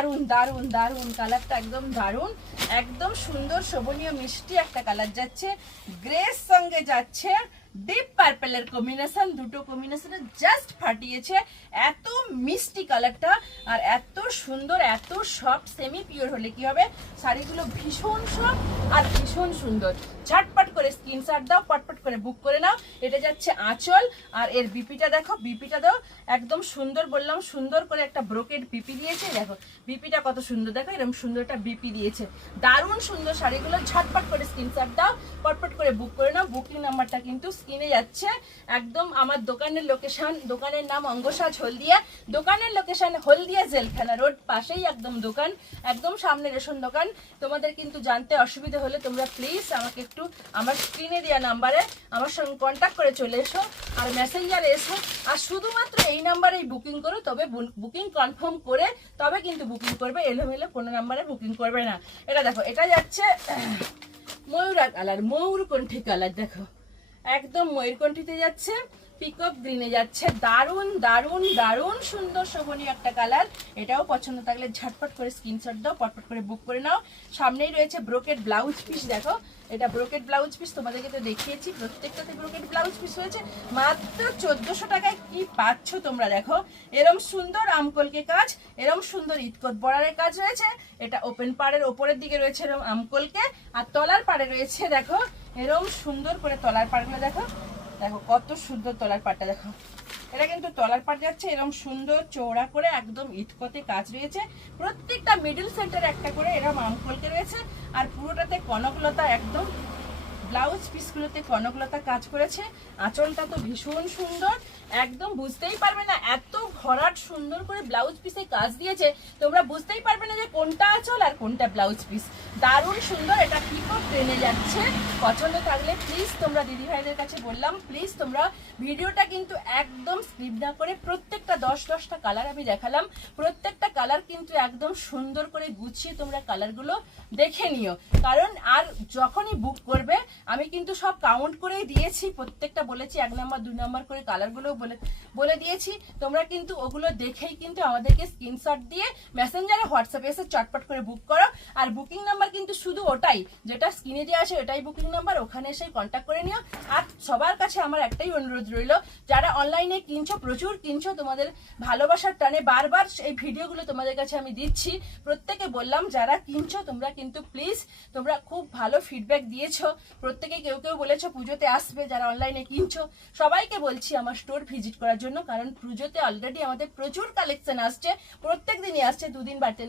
দারুণ দারুণ দারুণ কালারটা একদম দারুণ একদম সুন্দর, শোভনীয়, মিষ্টি একটা কালার যাচ্ছে। গ্রেস সঙ্গে যাচ্ছে। ডিপ পার্পেলের কম্বিনেশন দুটো কম্বিনেশনে জাস্ট ফাটিয়েছে। এত মিষ্টি কালারটা আর এত সুন্দর, এত সফট সেমি পিওর হলে কি হবে? শাড়িগুলো ভীষণ সফট আর ভীষণ সুন্দর। ঝটপট করে স্ক্রিনশট দাও, পটপট করে বুক করে নাও। এটা যাচ্ছে আঁচল, আর এর বিপিটা দেখো বিপিটা দাও একদম সুন্দর বললাম, সুন্দর করে একটা ব্রোকেড বিপি দিয়েছে, দেখো। বিপিটা কত সুন্দর, দেখো এরকম সুন্দর একটা বিপি দিয়েছে। দারুণ সুন্দর শাড়িগুলো, ঝটপট করে স্ক্রিনশট দাও, পটপট করে বুক করে নাও। বুকিং নাম্বারটা কিন্তু স্ক্রিনে যাচ্ছে। একদম আমার দোকানের লোকেশন দোকানের নাম অঙ্গসাজ হলদিয়া। দোকানের লোকেশন হলদিয়া জেলখানা রোড, পাশেই একদম দোকান, একদম সামনে রেশন দোকান। তোমাদের কিন্তু জানতে অসুবিধা হলে তোমরা প্লিজ আমাকে একটু আমার স্ক্রিনে দেওয়া নাম্বারে আমার সঙ্গে কন্ট্যাক্ট করে চলে এসো আর মেসেঞ্জারে এসো। আর শুধুমাত্র এই নাম্বারেই বুকিং করো, তবে বুকিং কনফার্ম করে তবে কিন্তু বুকিং করবে, এলোমেলো কোনো নাম্বারে বুকিং করবে না। এটা দেখো, এটা যাচ্ছে ময়ূরা কালার ময়ূরকণ্ঠী কালার, দেখো। একদম ময়ূরকণ্ঠীতে যাচ্ছে। পিকক গ্রিনে যাচ্ছে। দারুণ দারুণ দারুণ সুন্দর শোভনীয় একটা কালার এটাও পছন্দ থাকলে ঝটপট করে স্ক্রিনশট দাও, পটপট করে বুক করে নাও। সামনেই রয়েছে ব্রোকেট ব্লাউজ পিস দেখো। এটা ব্রোকেট ব্লাউজ পিস তোমাদেরকে তো দেখিয়েছি, প্রত্যেকটাতে ব্রোকেট ব্লাউজ পিস হয়েছে মাত্র চোদ্দশো টাকায় কি পাচ্ছ তোমরা, দেখো। এরম সুন্দর আমকলকে কাজ, এরম সুন্দর ইতকত বর্ডারের কাজ রয়েছে। এটা ওপেন পাড়ের ওপরের দিকে রয়েছে এরম আমকলকে, আর তলার পাড়ে রয়েছে, দেখো। এরম সুন্দর করে তলার পাড়গুলো, দেখো। দেখো, কত সুন্দর তলার পাটটা দেখো। এটা কিন্তু তলার পাট যাচ্ছে এরকম সুন্দর চৌড়া করে একদম ইটকতে কাজ রয়েছে। প্রত্যেকটা মিডিল সেন্টারে একটা করে এরকম আমকলকে রয়েছে, আর পুরোটাতে কনকলতা একদম ব্লাউজ পিসগুলোতে কনকলতা কাজ করেছে। আঁচলটা তো ভীষণ সুন্দর। একদম বুঝতেই পারবে না, এত ভরাট সুন্দর করে ব্লাউজ পিসে কাজ দিয়েছে। তোমরা বুঝতেই পারবে না যে কোনটা আঁচল আর কোনটা ব্লাউজ পিস। দারুণ সুন্দর, এটা পিকক ট্রেনে যাচ্ছে। পছন্দ থাকলে প্লিজ তোমরা দিদি ভাইদের কাছে বললাম প্লিজ তোমরা ভিডিওটা কিন্তু একদম স্কিপ না করে প্রত্যেকটা দশ দশটা কালার আমি দেখালাম। প্রত্যেকটা কালার কিন্তু একদম সুন্দর করে গুছিয়ে তোমরা কালারগুলো দেখে নিও। কারণ আর যখনই বুক করবে আমি কিন্তু সব কাউন্ট করেই দিয়েছি, প্রত্যেকটা বলেছি, এক নম্বর দুই নম্বর করে কালারগুলো বলে বলে দিয়েছি। তোমরা কিন্তু ওগুলো দেখেই কিন্তু আমাদেরকে স্ক্রিনশট দিয়ে মেসেঞ্জারে হোয়াটসঅ্যাপে এসে চটপট করে বুক করো। আর বুকিং নাম্বার কিন্তু শুধু ওটাই, যেটা স্ক্রিনে দেওয়া আছে ওটাই বুকিং নাম্বার ওখানে এসে কন্ট্যাক্ট করে নিও। আর সবার কাছে আমার একটাই অনুরোধ রইল, যারা অনলাইনে কিনছো, প্রচুর কিনছো, তোমাদের ভালোবাসার টানে বারবার এই ভিডিওগুলো তোমাদের কাছে আমি দিচ্ছি। প্রত্যেকে বললাম, যারা কিনছো, তোমরা কিন্তু প্লিজ তোমরা খুব ভালো ফিডব্যাক দিয়েছ। প্রত্যেকে কেউ কেউ বলেছ পুজোতে আসবে, যারা অনলাইনে কিনছো, সবাইকে বলছি আমার স্টোর ভিজিট করার জন্য, কারণ পুজোতে অলরেডি আমাদের প্রচুর কালেকশন আসছে, প্রত্যেক দিনই আসছে, দুদিন বাড়তে